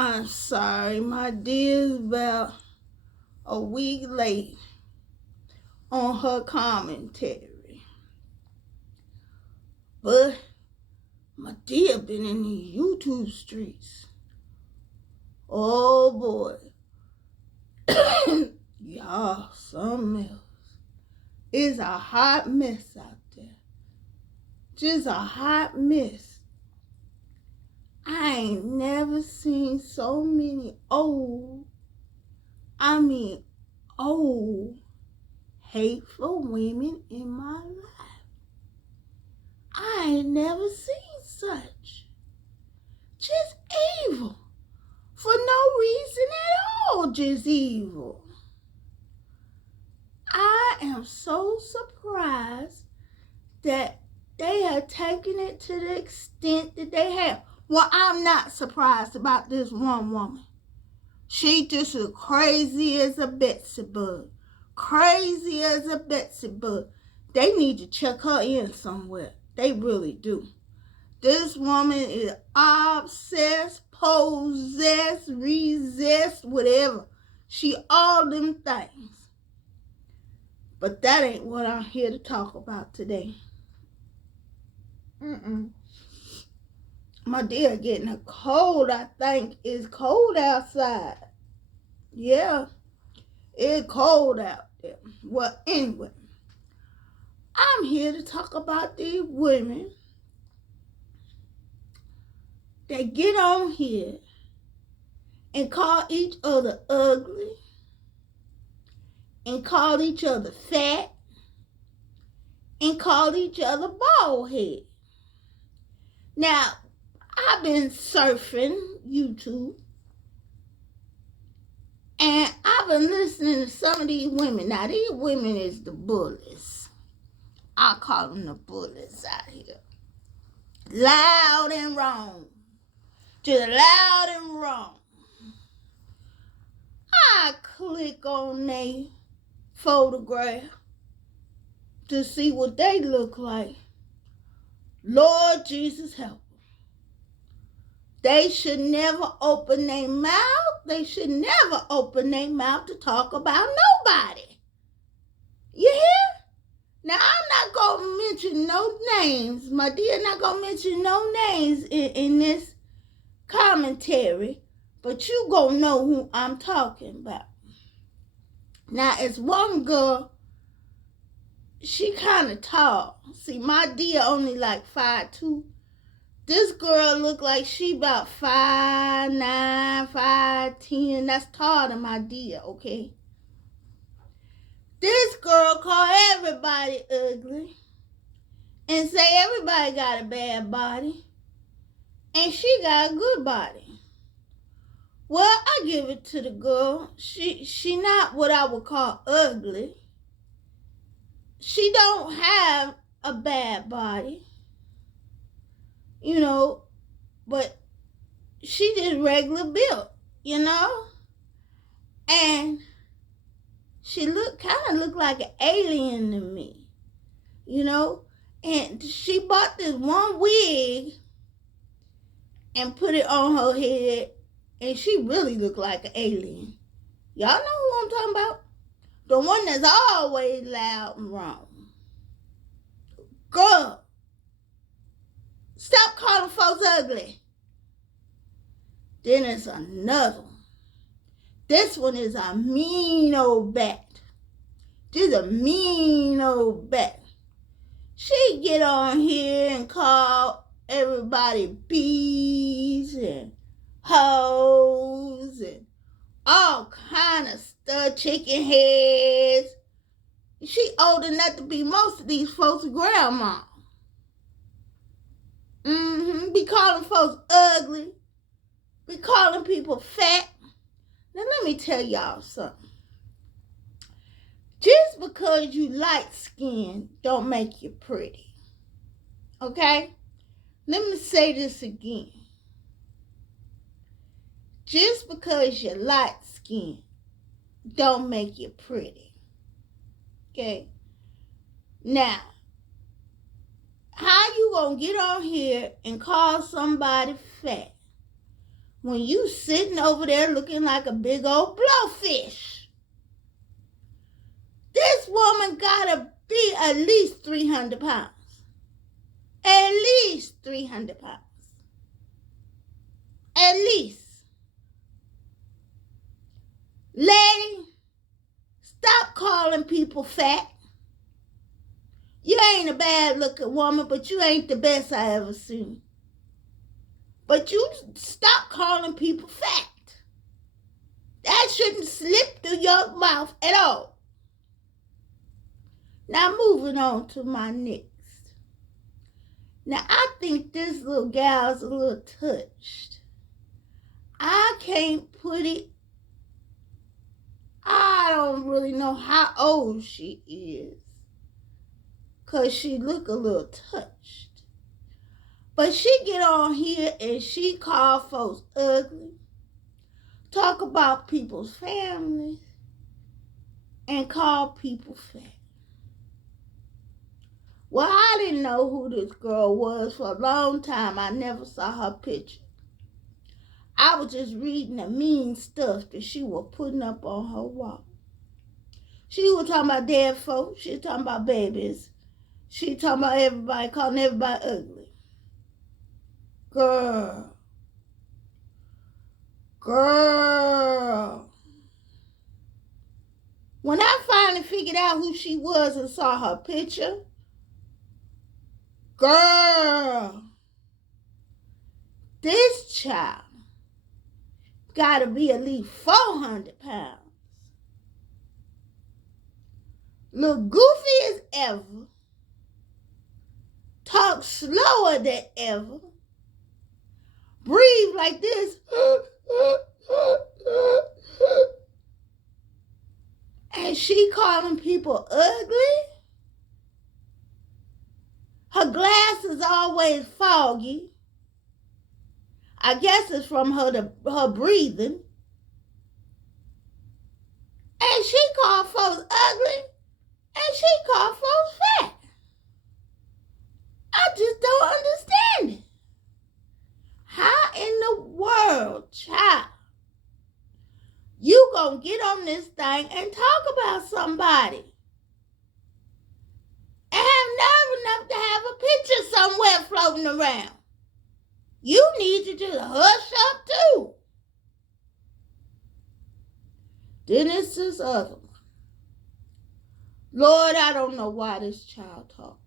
I'm sorry, my dear is about a week late on her commentary. But my dear been in the YouTube streets. Oh boy. Y'all, something else. It's a hot mess out there. Just a hot mess. I ain't never seen so many old, hateful women in my life. I ain't never seen such. Just evil. For no reason at all, just evil. I am so surprised that they have taken it to the extent that they have. Well, I'm not surprised about this one woman. She just as crazy as a Betsy bug. Crazy as a Betsy bug. They need to check her in somewhere. They really do. This woman is obsessed, possessed, resist, whatever. She all them things. But that ain't what I'm here to talk about today. My dear, getting a cold, I think. It's cold outside. Yeah, it's cold out there. Well, anyway, I'm here to talk about these women that get on here and call each other ugly and call each other fat and call each other bald head. Now, I've been surfing YouTube and I've been listening to some of these women. Now, these women is the bullies. I call them the bullies out here. Loud and wrong. Just loud and wrong. I click on their photograph to see what they look like. Lord Jesus help them. They should never open their mouth. They should never open their mouth to talk about nobody. You hear? Now, I'm not going to mention no names. My dear, not going to mention no names in this commentary. But you going to know who I'm talking about. Now, it's one girl. She kind of tall. See, my dear only like 5'2". This girl look like she about 5'9", 5'10". That's taller than my dear, okay? This girl call everybody ugly and say everybody got a bad body and she got a good body. Well, I give it to the girl. She not what I would call ugly. She don't have a bad body, you know, but she just regular built, you know, and she kind of look like an alien to me, you know, and she bought this one wig and put it on her head, and she really looked like an alien. Y'all know who I'm talking about? The one that's always loud and wrong. Girl, stop calling folks ugly. Then there's another one. This one is a mean old bat. She's a mean old bat. She get on here and call everybody bees and hoes and all kind of stuff, chicken heads. She old enough to be most of these folks' grandma. Be calling folks ugly. Be calling people fat. Now let me tell y'all something. Just because you light skin don't make you pretty. Okay? Let me say this again. Just because you light skin don't make you pretty. Okay? Now, how you gonna get on here and call somebody fat when you sitting over there looking like a big old blowfish. This woman gotta be at least 300 pounds. At least 300 pounds. At least. Lady, stop calling people fat. You ain't a bad looking woman, but you ain't the best I ever seen. But you stop calling people fat. That shouldn't slip through your mouth at all. Now moving on to my next. Now I think this little gal's a little touched. I can't put it. I don't really know how old she is, 'cause she look a little touched. But she get on here and she call folks ugly, talk about people's families, and call people fat. Well, I didn't know who this girl was for a long time. I never saw her picture. I was just reading the mean stuff that she was putting up on her wall. She was talking about dead folks. She was talking about babies. She was talking about everybody, calling everybody ugly. Girl. When I finally figured out who she was and saw her picture, girl, this child gotta be at least 400 pounds. Look goofy as ever. Talk slower than ever. Breathe like this. And she calling people ugly. Her glass is always foggy. I guess it's from her breathing. And she called folks ugly. And she called folks fat. I just don't understand it. How in the world, child, you gonna get on this thing and talk about somebody and have nerve enough to have a picture somewhere floating around? You need to just hush up too. Then it's this other one. Lord, I don't know why this child talk.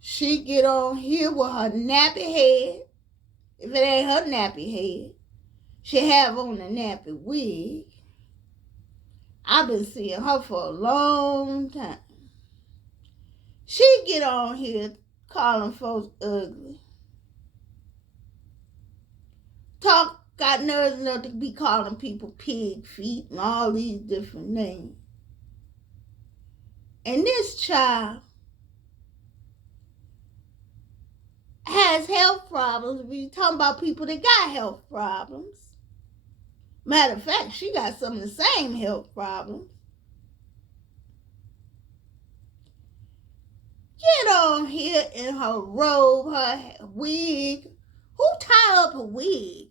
She get on here with her nappy head. If it ain't her nappy head, she have on a nappy wig. I've been seeing her for a long time. She get on here calling folks ugly. Got nerves enough to be calling people pig feet and all these different names. And this child has health problems. We talking about people that got health problems. Matter of fact, she got some of the same health problems. Get on here in her robe, her wig. Who tie up a wig?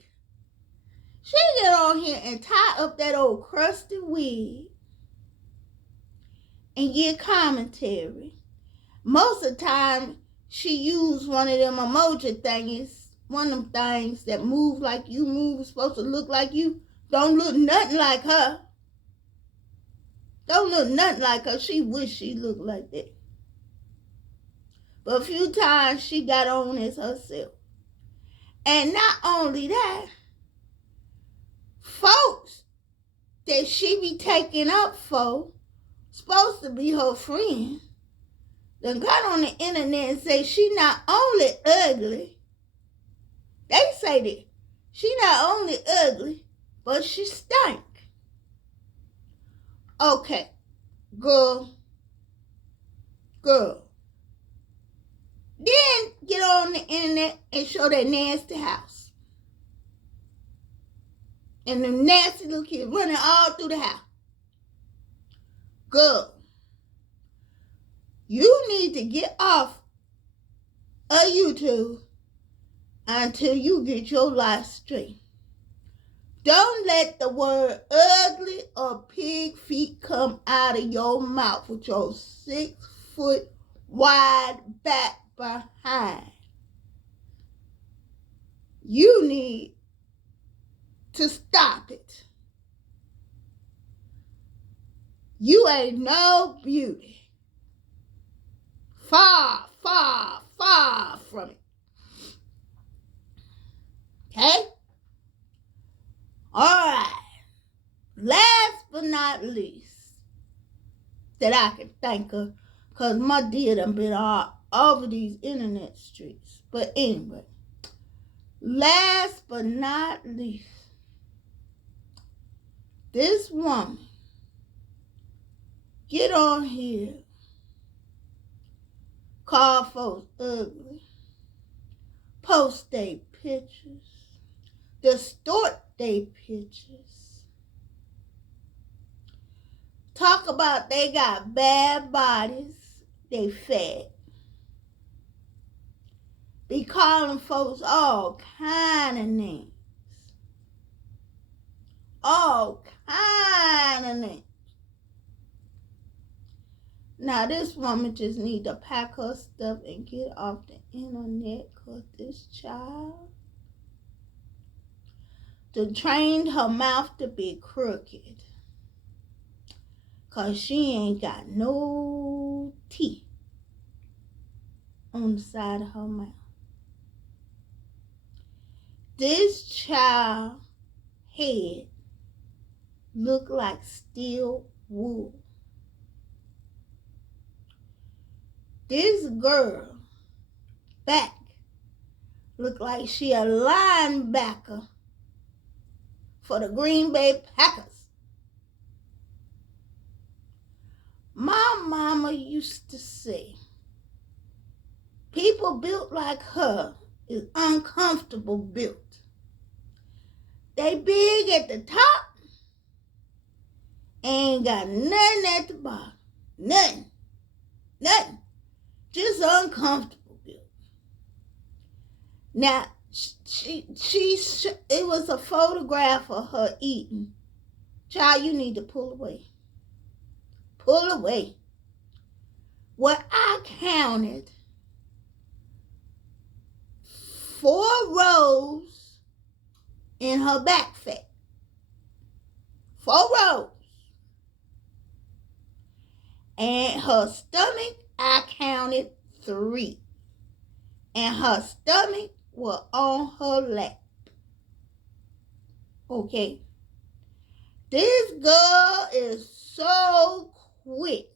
She get on here and tie up that old crusty wig and get commentary. Most of the time, she used one of them emoji thingies, one of them things that move like you move, supposed to look like you. Don't look nothing like her. Don't look nothing like her. She wish she looked like that. But a few times she got on as herself. And not only that, folks that she be taking up for, supposed to be her friend, then got on the internet and say she not only ugly, they say that she not only ugly, but she stank. Okay, girl. Then get on the internet and show that nasty house. And the nasty little kids running all through the house. Girl, you need to get off of YouTube until you get your life straight. Don't let the word ugly or pig feet come out of your mouth with your 6 foot wide back behind. You need to stop it. You ain't no beauty. Far, far, far from it. Okay? Alright. Last but not least, that I can think of, because my dear done been all over these internet streets. But anyway, last but not least, this woman get on here, call folks ugly, post they pictures, distort they pictures, talk about they got bad bodies, they fat, be calling folks all kind of names. All kind of names. Now this woman just need to pack her stuff and get off the internet, because this child to train her mouth to be crooked, because she ain't got no teeth on the side of her mouth. This child head look like steel wool. This girl back look like she a linebacker for the Green Bay Packers. My mama used to say, people built like her is uncomfortable built. They big at the top, ain't got nothing at the bottom. Nothing. Nothing. Just uncomfortable built. Now, it was a photograph of her eating. Child, you need to pull away. Pull away. Well, I counted 4 rows in her back fat. 4 rows. And her stomach, I counted 3. And her stomach was on her lap. Okay. This girl is so quick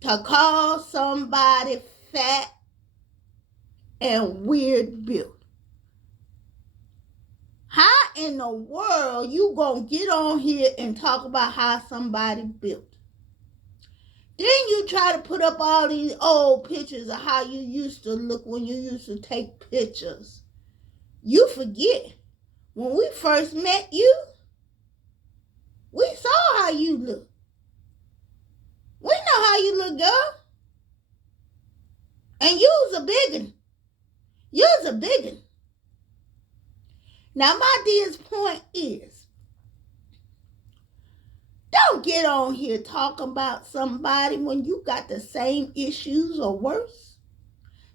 to call somebody fat and weird built. How in the world you gonna get on here and talk about how somebody built? Then you try to put up all these old pictures of how you used to look when you used to take pictures. You forget, when we first met you, we saw how you look. We know how you look, girl. And you's a biggin. You's a biggin. Now, my dear's point is, don't get on here talking about somebody when you got the same issues or worse.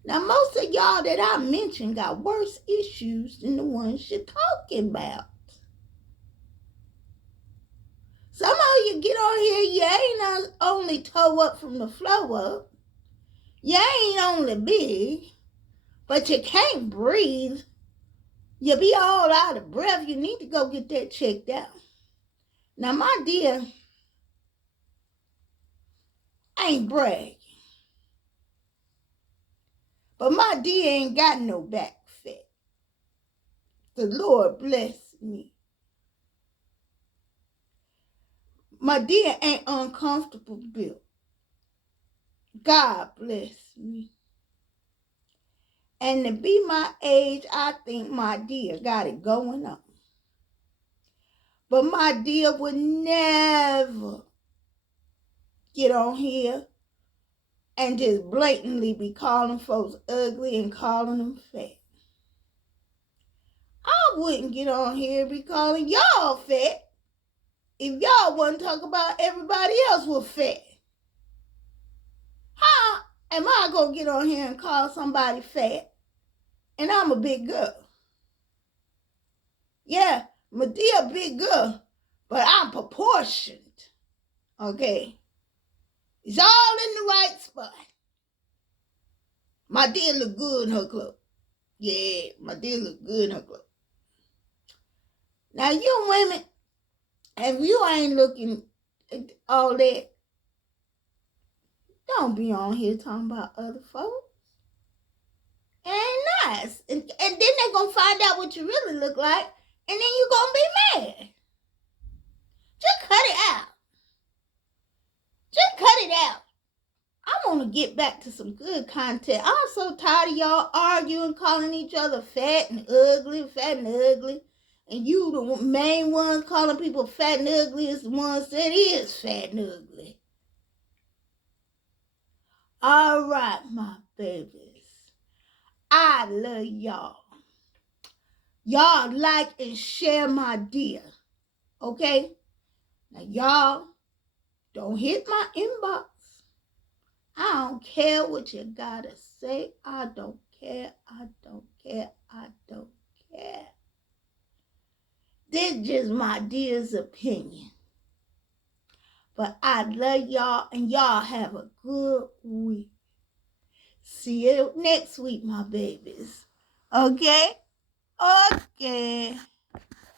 Now, most of y'all that I mentioned got worse issues than the ones you're talking about. Some of you get on here, you ain't only toe up from the floor up. You ain't only big, but you can't breathe. You be all out of breath. You need to go get that checked out. Now, my dear, I ain't bragging, but my dear ain't got no back fat. The Lord bless me. My dear ain't uncomfortable built. God bless me. And to be my age, I think my dear got it going on. But my dear would never get on here and just blatantly be calling folks ugly and calling them fat. I wouldn't get on here and be calling y'all fat if y'all wouldn't talk about everybody else was fat. How am I going to get on here and call somebody fat? And I'm a big girl. Yeah, Deahh a big girl, but I'm proportioned. Okay? It's all in the right spot. My Deahh look good in her clothes. Yeah, my Deahh look good in her clothes. Now, you women, if you ain't looking at all that, don't be on here talking about other folks. It ain't nice. And then they're going to find out what you really look like, and then you're going to be mad. Just cut it out. Just cut it out. I want to get back to some good content. I'm so tired of y'all arguing, calling each other fat and ugly. And you, the main ones calling people fat and ugly, is the ones that is fat and ugly. All right, my babies. I love y'all. Y'all like and share my Deahh. Okay? Now, y'all don't hit my inbox. I don't care what you gotta say. I don't care. This is just my Deahh's opinion. But I love y'all, and y'all have a good week. See you next week, my babies. Okay? Okay.